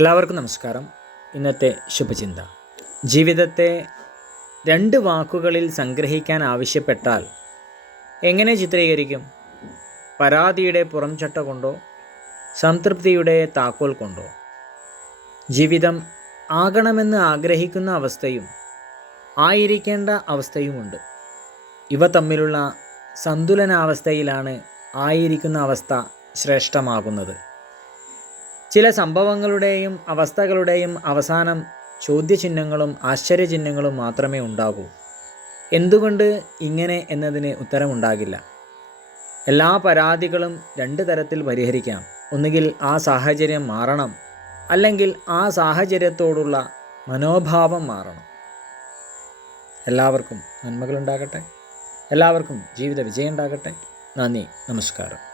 എല്ലാവർക്കും നമസ്കാരം. ഇന്നത്തെ ശുഭചിന്ത. ജീവിതത്തെ രണ്ട് വാക്കുകളിൽ സംഗ്രഹിക്കാൻ ആവശ്യപ്പെട്ടാൽ എങ്ങനെ ചിത്രീകരിക്കും? പരാതിയുടെ പുറംചട്ട കൊണ്ടോ സംതൃപ്തിയുടെ താക്കോൽ കൊണ്ടോ? ജീവിതം ആകണമെന്ന് ആഗ്രഹിക്കുന്ന അവസ്ഥയും ആയിരിക്കേണ്ട അവസ്ഥയുമുണ്ട്. ഇവ തമ്മിലുള്ള സന്തുലനാവസ്ഥയിലാണ് ആയിരിക്കുന്ന അവസ്ഥ ശ്രേഷ്ഠമാകുന്നത്. ചില സംഭവങ്ങളുടെയും അവസ്ഥകളുടെയും അവസാനം ചോദ്യചിഹ്നങ്ങളും ആശ്ചര്യചിഹ്നങ്ങളും മാത്രമേ ഉണ്ടാകൂ. എന്തുകൊണ്ട് ഇങ്ങനെ എന്നതിന് ഉത്തരമുണ്ടാകില്ല? എല്ലാ പരാതികളും രണ്ട് തരത്തിൽ പരിഹരിക്കാം. ഒന്നുകിൽ ആ സാഹചര്യം മാറണം അല്ലെങ്കിൽ ആ സാഹചര്യത്തോടുള്ള മനോഭാവം മാറണം. എല്ലാവർക്കും നന്മകളുണ്ടാകട്ടെ. എല്ലാവർക്കും ജീവിത വിജയം ഉണ്ടാകട്ടെ നന്ദി നമസ്കാരം.